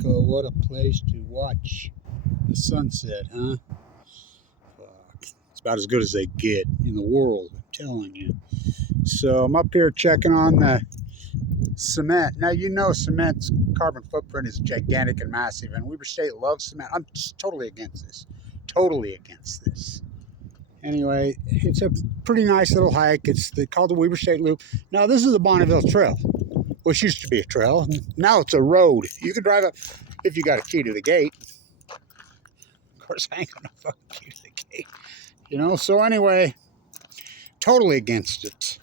Mexico, what a place to watch the sunset, huh? Fuck. It's about as good as they get in the world, I'm telling you. So I'm up here checking on the cement. Now, you know cement's carbon footprint is gigantic and massive, and Weber State loves cement. I'm just totally against this. Totally against this. Anyway, it's a pretty nice little hike. It's called the Weber State Loop. Now, this is the Bonneville Trail, which used to be a trail. Now it's a road. You can drive up if you got a key to the gate. Of course, I ain't gonna fucking key to the gate. You know, so anyway, totally against it.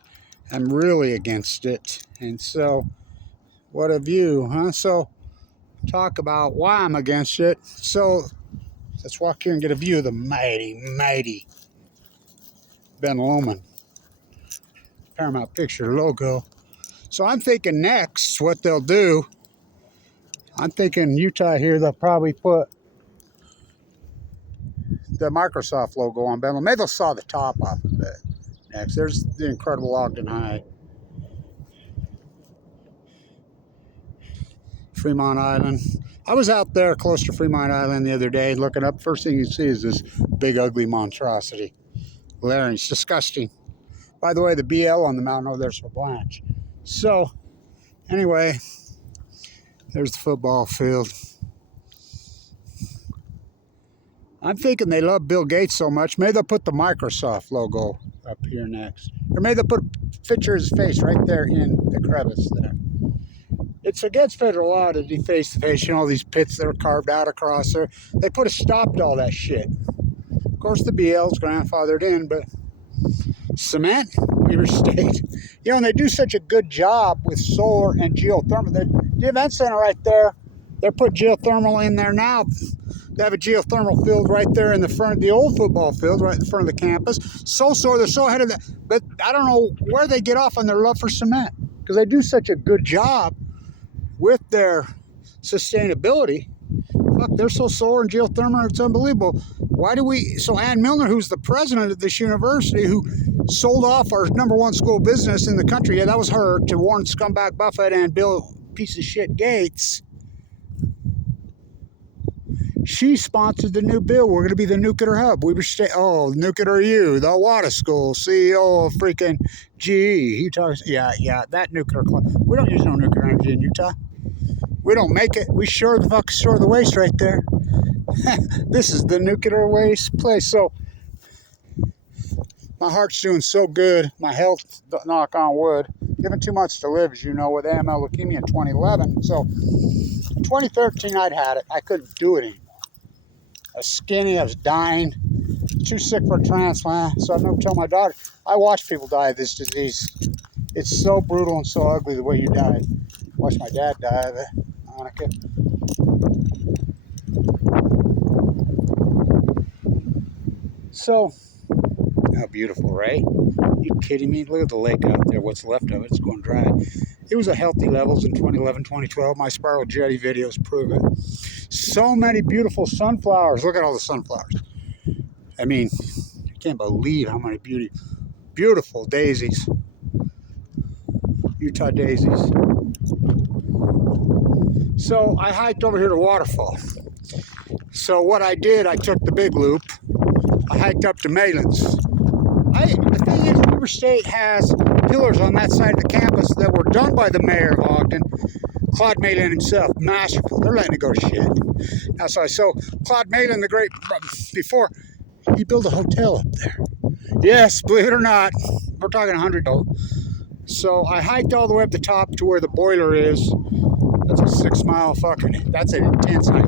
I'm really against it. And so, what a view, huh? So, talk about why I'm against it. So, let's walk here and get a view of the mighty, mighty Ben Lomond Paramount Picture logo. So I'm thinking next what they'll do, I'm thinking Utah here, they'll probably put the Microsoft logo on Ben Lomond. Maybe they'll saw the top off of it next. There's the incredible Ogden High. Fremont Island. I was out there close to Fremont Island the other day looking up. First thing you see is this big ugly monstrosity. Glaring, it's disgusting. By the way, the BL on the mountain over there's for Blanch. So, anyway, there's the football field. I'm thinking they love Bill Gates so much, maybe they'll put the Microsoft logo up here next. Or maybe they'll put a picture of his face right there in the crevice there. It's against federal law to deface the face, you know, all these pits that are carved out across there. They put a stop to all that shit. Of course, the BL's grandfathered in, but cement, Weber State. You know, and they do such a good job with solar and geothermal. The event center right there, they're putting geothermal in there now. They have a geothermal field right there in the front of the old football field, right in front of the campus. So they're so ahead of that. But I don't know where they get off on their love for cement, because they do such a good job with their sustainability. Fuck, they're so solar and geothermal, it's unbelievable. Why do we... So Ann Milner, who's the president of this university, who sold off our #1 school business in the country, yeah, that was her, to Warren Scumbag Buffett and Bill piece of shit Gates. She sponsored the new bill. We're going to be the nuclear hub. Weber State, oh, nuclear U, the water school, CEO of freaking GE. He talks, yeah, that nuclear club. We don't use no nuclear energy in Utah. We don't make it. We store the waste right there. This is the nuclear waste place. So my heart's doing so good. My health, knock on wood. Given 2 months to live, as you know, with AML Leukemia in 2011. So in 2013, I'd had it. I couldn't do it anymore. I was skinny. I was dying. Too sick for a transplant. So I remember telling my daughter, I watch people die of this disease. It's so brutal and so ugly the way you died. I watched my dad die of it. Monica. So, how beautiful, right? You kidding me? Look at the lake out there. What's left of it? It's going dry. It was at healthy levels in 2011, 2012. My spiral jetty videos prove it. So many beautiful sunflowers. Look at all the sunflowers. I mean, I can't believe how many beautiful daisies. Utah daisies. So I hiked over here to Waterfall. So what I did, I took the big loop. I hiked up to Malin's. The thing is, Weber State has pillars on that side of the campus that were done by the mayor of Ogden, Claude Malin himself. Masterful. They're letting it go to shit. Now, so Claude Malin, the great, before he built a hotel up there. Yes, believe it or not, we're talking $100. So I hiked all the way up the top to where the boiler is. That's a 6 mile fucking, that's an intense hike.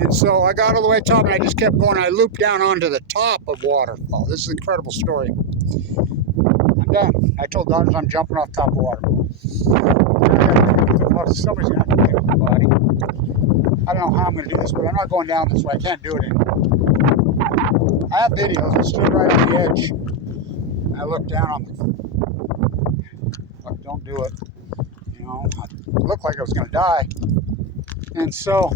And so I got all the way top and I just kept going. I looped down onto the top of Waterfall. This is an incredible story. I'm done. I told daughters I'm jumping off top of Waterfall. Somebody's going to have to pick up my body. I don't know how I'm going to do this, but I'm not going down this way. I can't do it anymore. I have videos. I stood right on the edge. I looked down on the... Fuck, don't do it. You know, I looked like I was going to die. And so...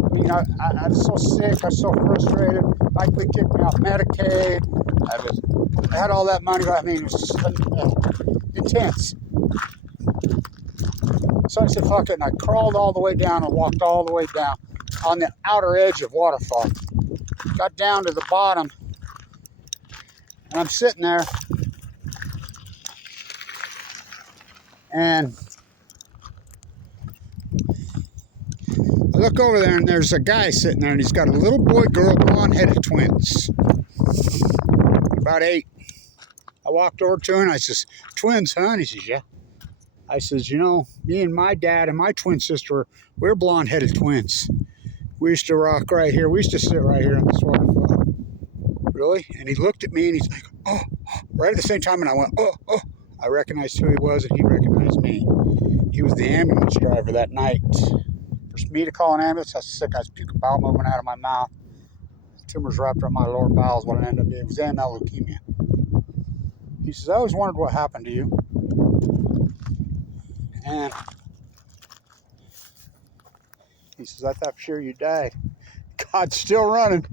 I mean, I was so sick, I was so frustrated. Mike Lee kicked me off Medicaid. I had all that money, but I mean, it was intense. So I said, fuck it, and I crawled all the way down and walked all the way down on the outer edge of waterfall. Got down to the bottom, and I'm sitting there, and I look over there, and there's a guy sitting there, and he's got a little boy, girl, blonde-headed twins, about 8. I walked over to him, and I says, twins, huh? And he says, yeah. I says, you know, me and my dad and my twin sister, we're blonde-headed twins. We used to rock right here. We used to sit right here on this waterfall. Really? And he looked at me, and he's like, oh, right at the same time, and I went, oh. I recognized who he was, and he recognized me. He was the ambulance driver that night. For me to call an ambulance, I was sick. I was puking bowel movement out of my mouth. Tumors wrapped around my lower bowels. What it ended up being, it was AML Leukemia. He says, I always wondered what happened to you. And he says, I thought for sure you died. God's still running.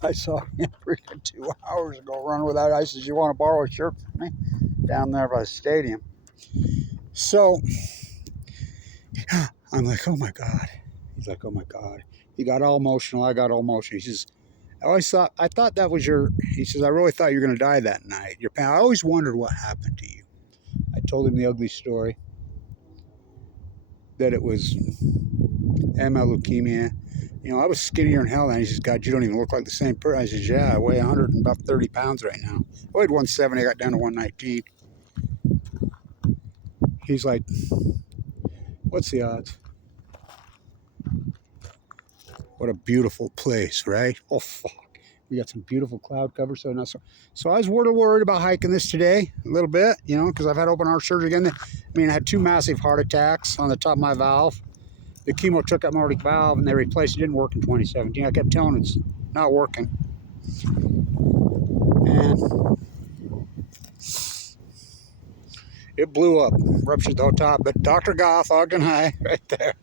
I saw him freaking 2 hours ago running without. I says, you want to borrow a shirt from me? Down there by the stadium. So I'm like, oh my God. He's like, oh my God. He got all emotional. I got all emotional. He says, I thought that was your, he says, I really thought you were going to die that night. I always wondered what happened to you. I told him the ugly story, that it was AML leukemia. You know, I was skinnier than hell, and he says, God, you don't even look like the same person. I says, yeah, I weigh 130 pounds right now. I weighed 170, I got down to 119. He's like, what's the odds? What a beautiful place, right? Oh, fuck. We got some beautiful cloud cover. So I was worried about hiking this today a little bit, you know, because I've had open heart surgery again. I mean, I had 2 massive heart attacks on the top of my valve. The chemo took out my aortic valve, and they replaced it. It didn't work in 2017. I kept telling them it's not working. And it blew up, ruptured the whole top. But Dr. Goff, Ogden High, right there,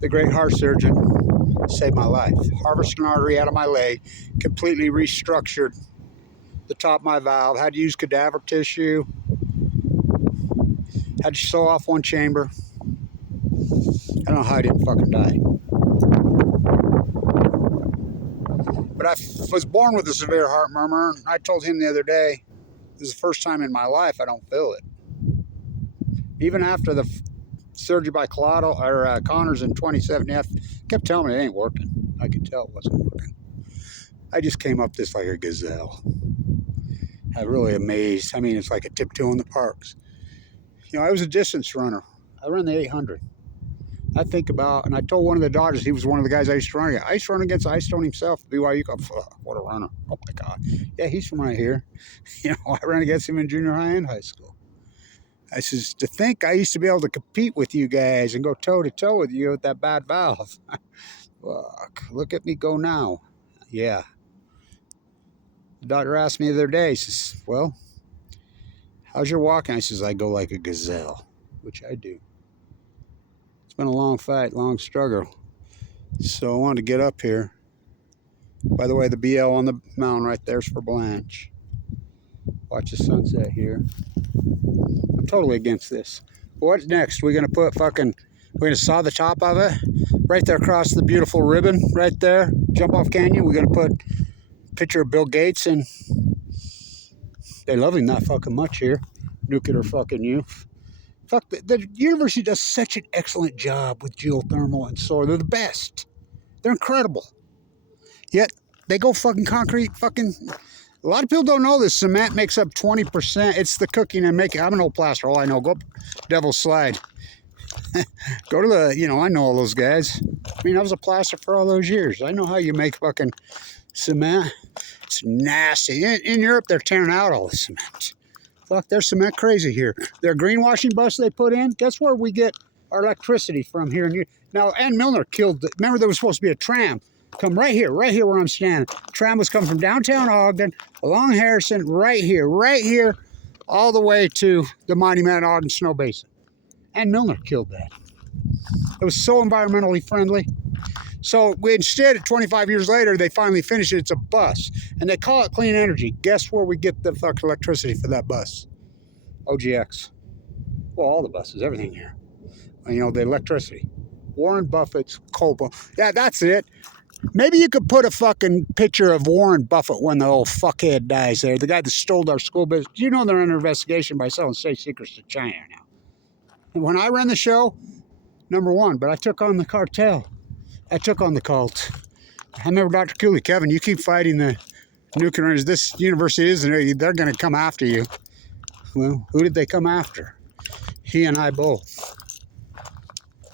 the great heart surgeon, saved my life. Harvested an artery out of my leg, completely restructured the top of my valve. Had to use cadaver tissue. Had to sew off 1 chamber. I don't know how I didn't fucking die. But I was born with a severe heart murmur. I told him the other day, this is the first time in my life I don't feel it. Even after the surgery by Connors in 2017, I kept telling me it ain't working. I could tell it wasn't working. I just came up this like a gazelle. I'm really amazed. I mean, it's like a tiptoe in the parks. You know, I was a distance runner. I ran the 800. I think about, and I told one of the daughters, he was one of the guys I used to run against. I used to run against Icestone himself, BYU. What a runner. Oh my God. Yeah, he's from right here. You know, I ran against him in junior high and high school. I says, to think I used to be able to compete with you guys and go toe to toe with you with that bad valve. Look at me go now. Yeah. The doctor asked me the other day, he says, well, how's your walking? I says, I go like a gazelle, which I do. It's been a long fight, long struggle. So I wanted to get up here. By the way, the BL on the mountain right there is for Blanche. Watch the sunset here. I'm totally against this. What's next? We're going to saw the top of it. Right there across the beautiful ribbon right there. Jump off canyon. We're going to put a picture of Bill Gates in. They love him not fucking much here. Nuclear fucking youth. Fuck, the university does such an excellent job with geothermal and solar. They're the best. They're incredible. Yet, they go fucking concrete, fucking... A lot of people don't know this. Cement makes up 20%. It's the cooking and making. I'm an old plasterer. All I know. Go up Devil's Slide. Go to the, you know, I know all those guys. I mean, I was a plasterer for all those years. I know how you make fucking cement. It's nasty. In Europe, they're tearing out all the cement. Fuck, they're cement crazy here. Their greenwashing bus they put in, guess where we get our electricity from here? Now, Ann Milner killed, remember there was supposed to be a tram. Come right here where I'm standing. Tram was coming from downtown Ogden, along Harrison, right here, all the way to the Mighty Man Ogden Snow Basin. Ann Milner killed that. It was so environmentally friendly. So instead, 25 years later, they finally finished it. It's a bus. And they call it clean energy. Guess where we get the fucking electricity for that bus? OGX. Well, all the buses, everything here. You know, the electricity. Warren Buffett's coal. Yeah, that's it. Maybe you could put a fucking picture of Warren Buffett when the old fuckhead dies there. The guy that stole our school business. You know they're under investigation by selling state secrets to China now. And when I ran the show, number one, but I took on the cartel. I took on the cult. I remember Dr. Cooley, Kevin, you keep fighting the nuclear. This university isn't, they're going to come after you. Well, who did they come after? He and I both.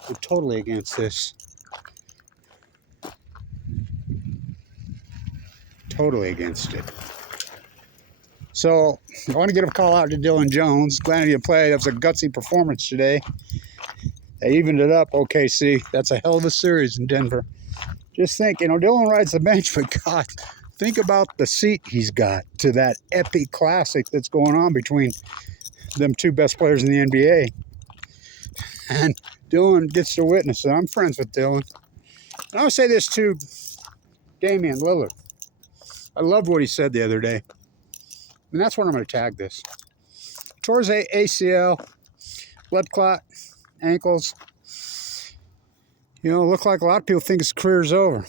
We're totally against this. Totally against it. So I want to get a call out to Dylan Jones. Glad you played. That was a gutsy performance today. They evened it up, OKC. That's a hell of a series in Denver. Just think, you know, Dylan rides the bench, but God, think about the seat he's got to that epic classic that's going on between them two best players in the NBA. And Dylan gets to witness it. I'm friends with Dylan. And I would say this to Damian Lillard. I loved what he said the other day. And that's what I'm going to tag this. Tore his ACL, blood clot, ankles. You know, look like a lot of people think his career's over.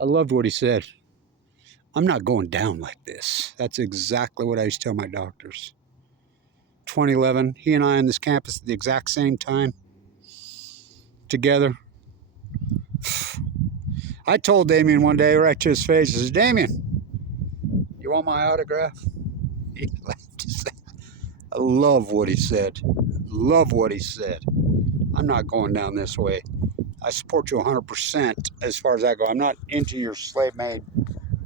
I loved what he said. I'm not going down like this. That's exactly what I used to tell my doctors. 2011, he and I on this campus at the exact same time. Together. I told Damien one day right to his face, I said, Damien, you want my autograph? He laughed. I love what he said. Love what he said. I'm not going down this way. I support you 100% as far as I go. I'm not into your slave-made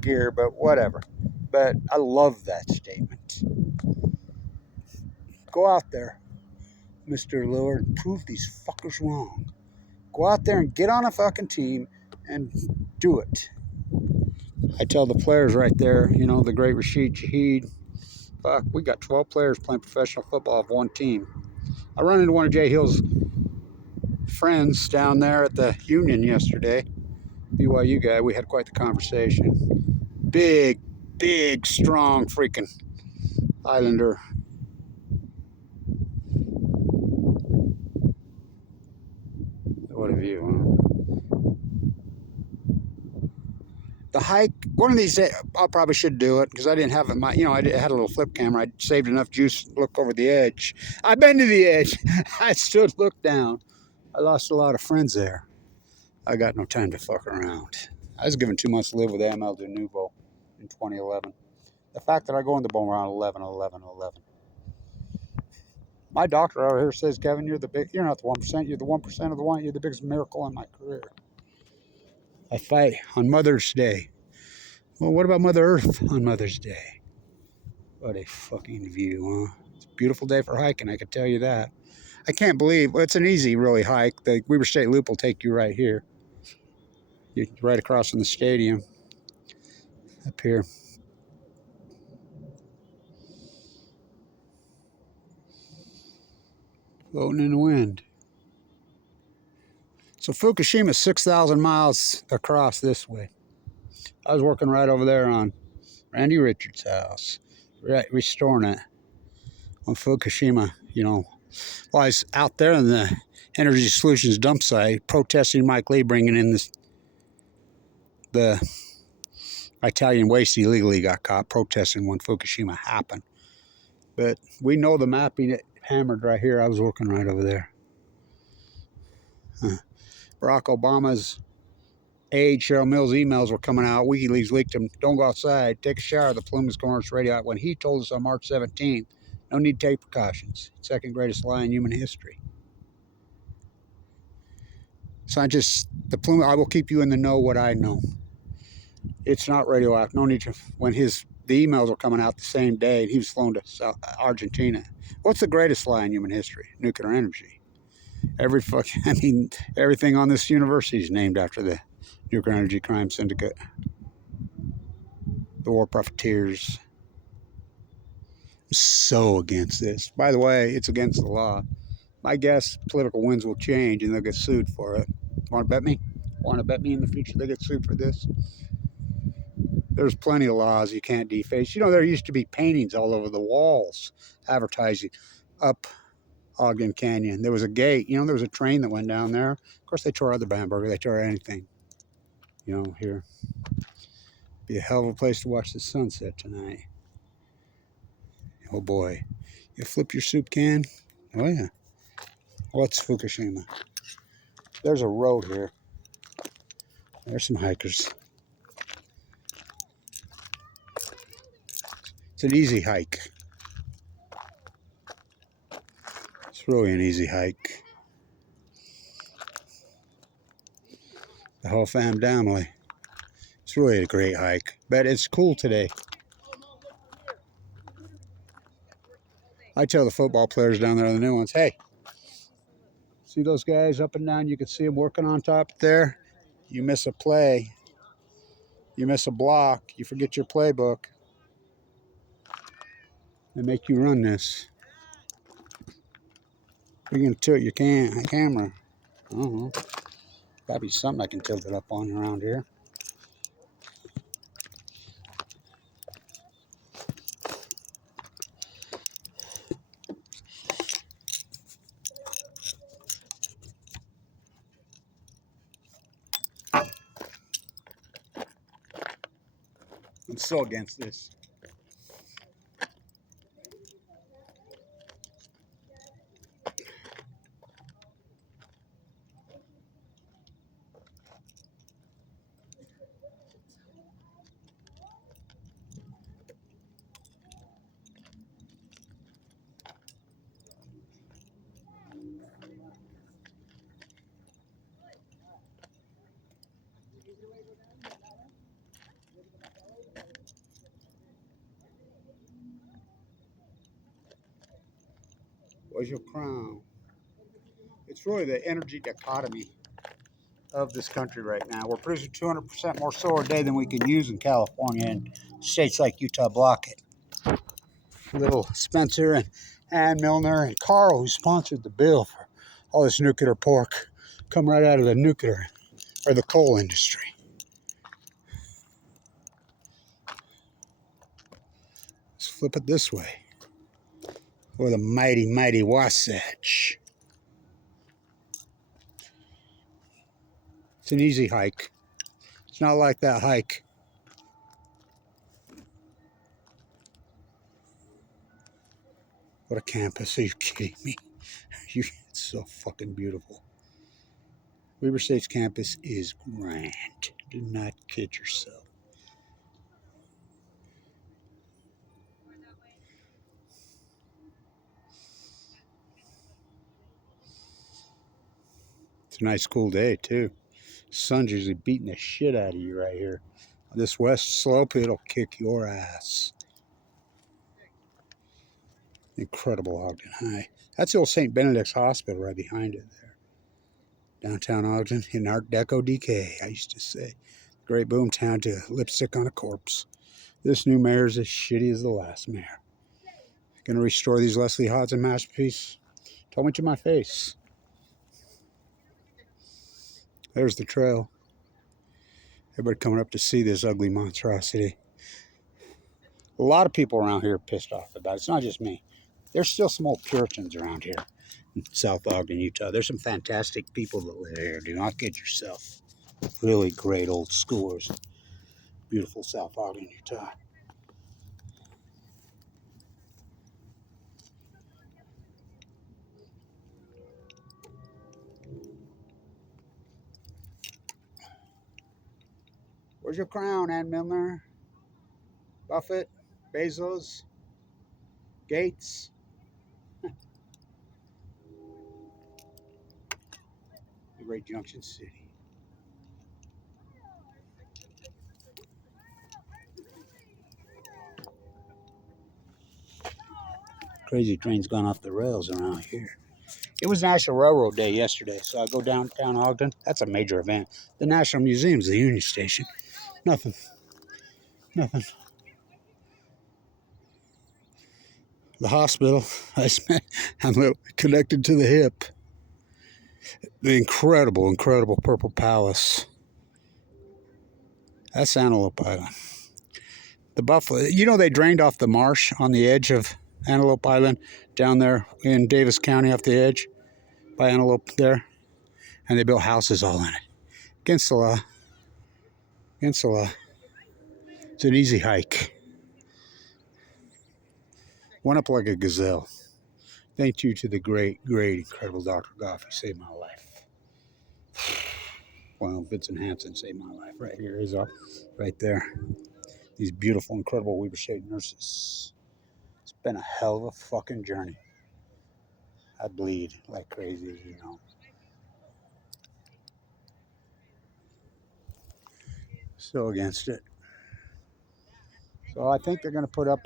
gear, but whatever. But I love that statement. Go out there, Mr. Lillard, and prove these fuckers wrong. Go out there and get on a fucking team and do it. I tell the players right there, you know, the great Rashid Shaheed, fuck, we got 12 players playing professional football of one team. I run into one of Jay Hill's friends down there at the Union yesterday. BYU guy, we had quite the conversation. Big, strong freaking Islander. What a view, huh? The hike, one of these days, I probably should do it because I didn't have it. I had a little flip camera. I saved enough juice to look over the edge. I've been to the edge. I stood, looked down. I lost a lot of friends there. I got no time to fuck around. I was given 2 months to live with AML de Nouveau in 2011. The fact that I go in the bone around 11. My doctor out here says, Kevin, you're not the 1%. You're the 1% of the one. You're the biggest miracle in my career. I fight on Mother's Day. Well, what about Mother Earth on Mother's Day? What a fucking view, huh? It's a beautiful day for hiking, I can tell you that. I can't believe, well, it's an easy, really, hike. The Weber State Loop will take you right here. You're right across from the stadium. Up here. Floating in the wind. So Fukushima's 6,000 miles across this way. I was working right over there on Randy Richards' house, right, restoring it on Fukushima, you know. Well, I was out there in the Energy Solutions dump site protesting Mike Lee bringing in the Italian waste illegally got caught protesting when Fukushima happened. But we know the mapping it hammered right here. I was working right over there. Barack Obama's aide, Cheryl Mills' emails were coming out. WikiLeaks leaked them. Don't go outside. Take a shower. The plume is commercial radio. When he told us on March 17th, no need to take precautions. Second greatest lie in human history. Scientists, the plume, I will keep you in the know what I know. It's not radioactive. No need to. When the emails were coming out the same day, he was flown to Argentina. What's the greatest lie in human history? Nuclear energy. Everything on this university is named after the Nuclear Energy Crime Syndicate. The war profiteers. I'm so against this. By the way, it's against the law. My guess, political winds will change and they'll get sued for it. Want to bet me? Want to bet me in the future they get sued for this? There's plenty of laws you can't deface. You know, there used to be paintings all over the walls advertising up Ogden Canyon. There was a gate. You know, there was a train that went down there. Of course, they tore other Bamberger. They tore anything. You know, here. Be a hell of a place to watch the sunset tonight. Oh boy. You flip your soup can. Oh yeah. What's Fukushima? There's a road here. There's some hikers. It's an easy hike. It's really an easy hike. The whole family. It's really a great hike. But it's cool today. I tell the football players down there, the new ones, hey, see those guys up and down? You can see them working on top there. You miss a play. You miss a block. You forget your playbook. They make you run this. You're going to tilt your camera. I don't know. Gotta be something I can tilt it up on around here. I'm so against this. Where's your crown? It's really the energy dichotomy of this country right now. We're producing 200% more solar a day than we can use in California, and states like Utah block it. Little Spencer and Ann Milner and Carl, who sponsored the bill for all this nuclear pork, come right out of the nuclear or the coal industry. Let's flip it this way. Or the mighty, mighty Wasatch. It's an easy hike. It's not like that hike. What a campus. Are you kidding me? It's so fucking beautiful. Weber State's campus is grand. Do not kid yourself. It's a nice cool day too. Sun's usually beating the shit out of you right here. This west slope, it'll kick your ass. Incredible Ogden High. That's the old St. Benedict's Hospital right behind it there. Downtown Ogden in Art Deco decay, I used to say. Great boom town to lipstick on a corpse. This new mayor's as shitty as the last mayor. Gonna restore these Leslie Hodgson masterpiece. Told me to my face. There's the trail. Everybody coming up to see this ugly monstrosity. A lot of people around here are pissed off about it. It's not just me. There's still some old Puritans around here in South Ogden, Utah. There's some fantastic people that live here. Do not kid yourself. Really great old schoolers. Beautiful South Ogden, Utah. Where's your crown, Ann Milner? Buffett? Bezos? Gates? The great Junction City. Crazy train's gone off the rails around here. It was National Railroad Day yesterday, so I go downtown Ogden. That's a major event. The National Museum's the Union Station. Nothing. The hospital, I'm connected to the hip. The incredible, incredible Purple Palace. That's Antelope Island. The buffalo, you know, they drained off the marsh on the edge of Antelope Island down there in Davis County off the edge by Antelope there. And they built houses all in it. Against the law. Against the law. It's an easy hike. Went up like a gazelle. Thank you to the great, incredible Dr. Goff. He saved my life. Well, Vincent Hansen saved my life. Right here is up. Right there. These beautiful, incredible Weber State nurses. It's been a hell of a fucking journey. I bleed like crazy, as you know. So against it. So I think they're going to put up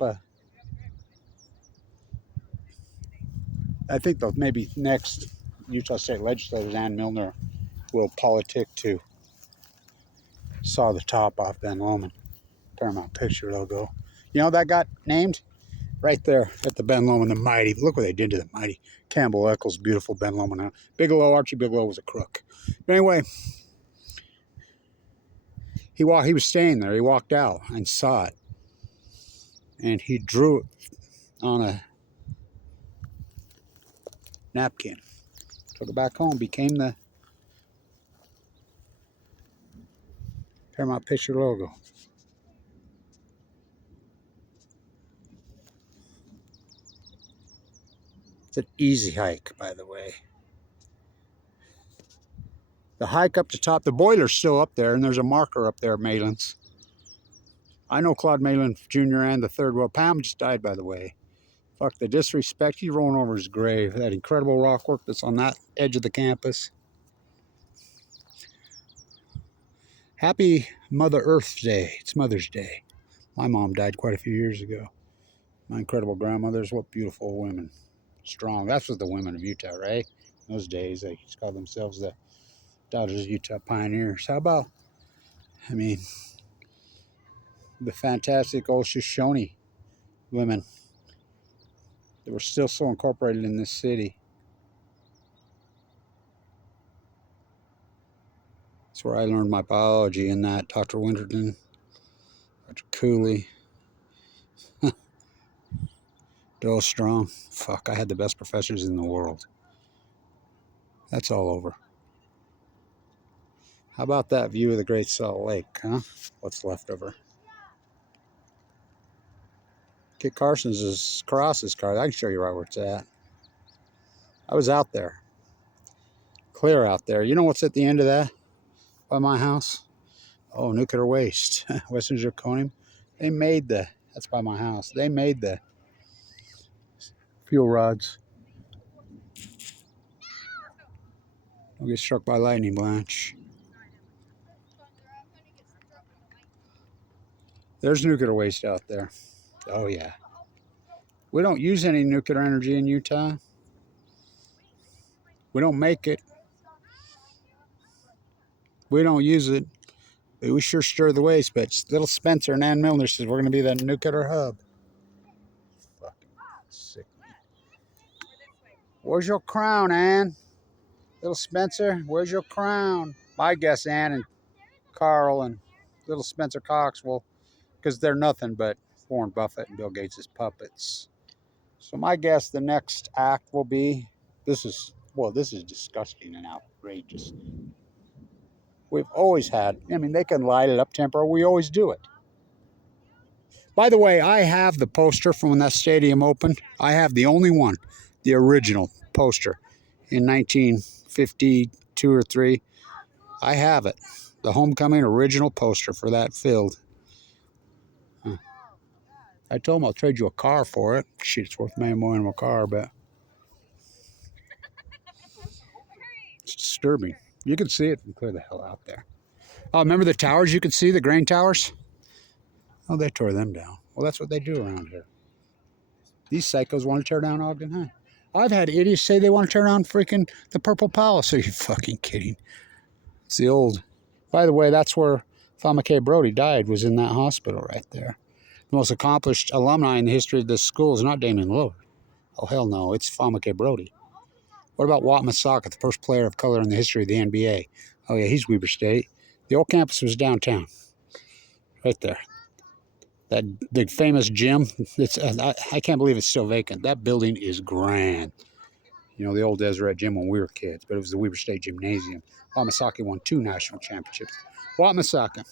I think they'll maybe next Utah State legislators, Ann Milner, will politic to saw the top off Ben Lomond Paramount Picture logo. You know that got named? Right there at the Ben Lomond, the mighty. Look what they did to the mighty Campbell Eccles, beautiful Ben Lomond. Bigelow, Archie Bigelow was a crook. But anyway, he was staying there. He walked out and saw it. And he drew it on a napkin. Took it back home, became the Paramount Picture logo. It's an easy hike, by the way. The hike up to top, the boiler's still up there, and there's a marker up there, Malin's. I know Claude Malin Jr. and the third. Well, Pam just died, by the way. Fuck the disrespect. He's rolling over his grave. That incredible rock work that's on that edge of the campus. Happy Mother Earth Day. It's Mother's Day. My mom died quite a few years ago. My incredible grandmothers, what beautiful women. Strong. That's what the women of Utah, right? In those days, they called themselves the Daughters of Utah Pioneers. How about, I mean, the fantastic old Shoshone women that were still so incorporated in this city. That's where I learned my biology in that. Dr. Winterton, Dr. Cooley, Bill Strong. Fuck, I had the best professors in the world. That's all over. How about that view of the Great Salt Lake, huh? What's left of her? Kit Carson's is Cross's car. I can show you right where it's at. I was out there. Clear out there. You know what's at the end of that? By my house? Oh, nuclear waste. Western Zirconium. They made that's by my house. They made the fuel rods. Don't get struck by lightning, Blanche. There's nuclear waste out there. Oh, yeah. We don't use any nuclear energy in Utah. We don't make it. We don't use it. We sure stir the waste, but little Spencer and Ann Milner says we're going to be the nuclear hub. Fucking sick. Where's your crown, Ann? Little Spencer, where's your crown? My guess, Ann and Carl and little Spencer Cox will, because they're nothing but Warren Buffett and Bill Gates' puppets. So my guess the next act will be, this is disgusting and outrageous. We've always had, I mean, they can light it up temporarily. We always do it. By the way, I have the poster from when that stadium opened. I have the only one, the original poster in 1952 or 3. I have it. The homecoming original poster for that field. I told him I'll trade you a car for it. Shit, it's worth maybe more than a car, but it's disturbing. You can see it from clear the hell out there. Oh, remember the towers you could see, the grain towers? Oh, they tore them down. Well, that's what they do around here. These psychos want to tear down Ogden High. I've had idiots say they want to tear down freaking the Purple Palace. Are you fucking kidding? It's the old. By the way, that's where Thelma K. Brody died, was in that hospital right there. The most accomplished alumni in the history of this school is not Damian Lillard. Oh, hell no, it's Thelma K. Brody. What about Walt Masaka, the first player of color in the history of the NBA? Oh, yeah, he's Weber State. The old campus was downtown. Right there. That big famous gym. I can't believe it's still vacant. That building is grand. You know, the old Deseret Gym when we were kids, but it was the Weber State Gymnasium. Wamasaka won 2 national championships. Wamasaka.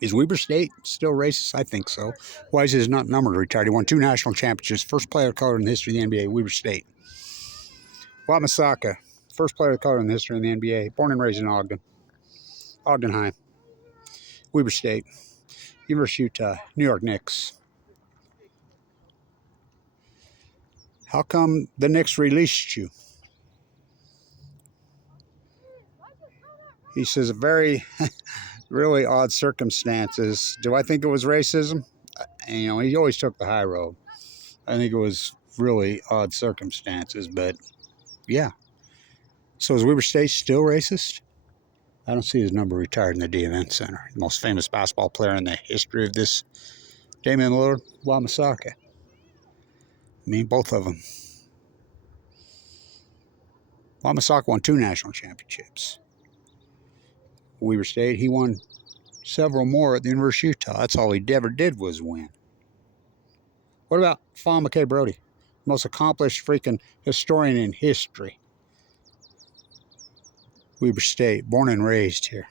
Is Weber State still racist? I think so. Why is his not numbered retired? He won 2 national championships. First player of color in the history of the NBA, Weber State. Wamasaka. First player of color in the history of the NBA. Born and raised in Ogden. Ogdenheim. Weber State. University of Utah. New York Knicks. How come the Knicks released you? He says, very, really odd circumstances. Do I think it was racism? You know, he always took the high road. I think it was really odd circumstances, but yeah. So is Weber State still racist? I don't see his number retired in the D Center. The most famous basketball player in the history of this, Damian Lillard, Wamasaka. I mean, both of them. Wamasaka won 2 national championships. Weber State, he won several more at the University of Utah. That's all he ever did was win. What about Fawn McKay Brody? Most accomplished freaking historian in history. Weber State, born and raised here.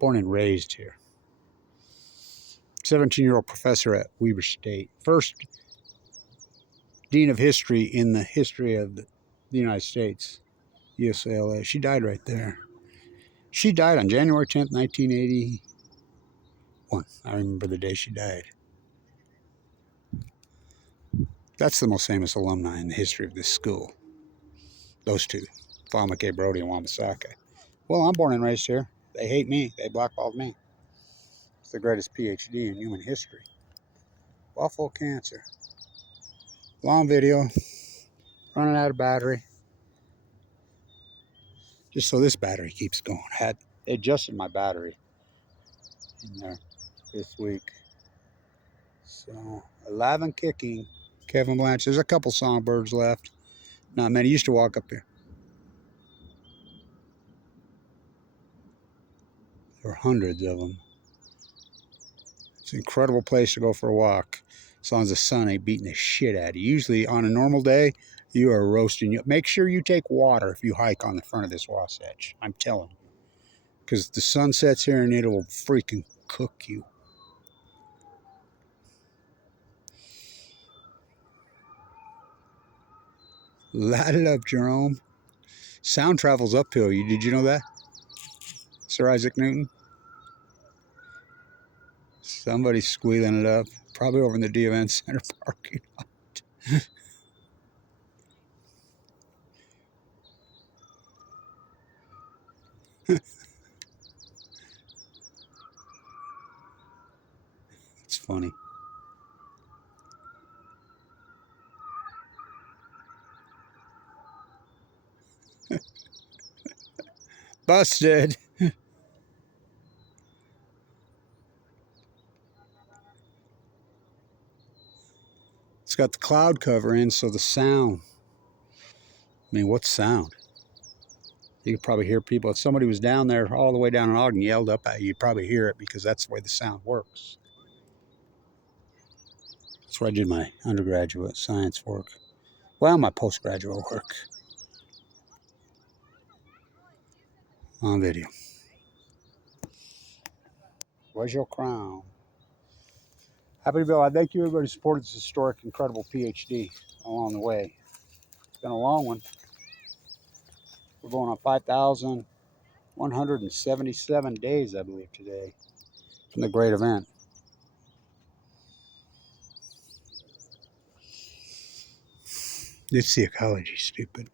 Born and raised here. 17-year-old professor at Weber State. First dean of history in the history of the United States. UCLA. She died right there. She died on January 10th, 1981. I remember the day she died. That's the most famous alumni in the history of this school. Those two. Fawn McKay Brody and Wamasaka. Well, I'm born and raised here. They hate me. They blackballed me. It's the greatest PhD in human history. Waffle cancer. Long video. Running out of battery. Just so this battery keeps going. They adjusted my battery in there this week. So, alive and kicking. Kevin Blanch. There's a couple songbirds left. Not many. Used to walk up here. There were hundreds of them. It's an incredible place to go for a walk. As long as the sun ain't beating the shit out of you. Usually on a normal day, you are roasting. Make sure you take water if you hike on the front of this Wasatch. I'm telling you. Because the sun sets here and it'll freaking cook you. Light it up, Jerome. Sound travels uphill. Did you know that? Sir Isaac Newton? Somebody's squealing it up. Probably over in the D Center parking lot. It's funny. Busted. It's got the cloud cover in, so the sound. I mean, what sound? You could probably hear people. If somebody was down there, all the way down in Ogden, yelled up at you, you'd probably hear it because that's the way the sound works. That's where I did my undergraduate science work. Well, my postgraduate work. On video. Where's your crown? Happy Bill, I thank you everybody who supported this historic, incredible PhD along the way. It's been a long one. We're going on 5,177 days, I believe, today from the great event. It's the ecology, stupid.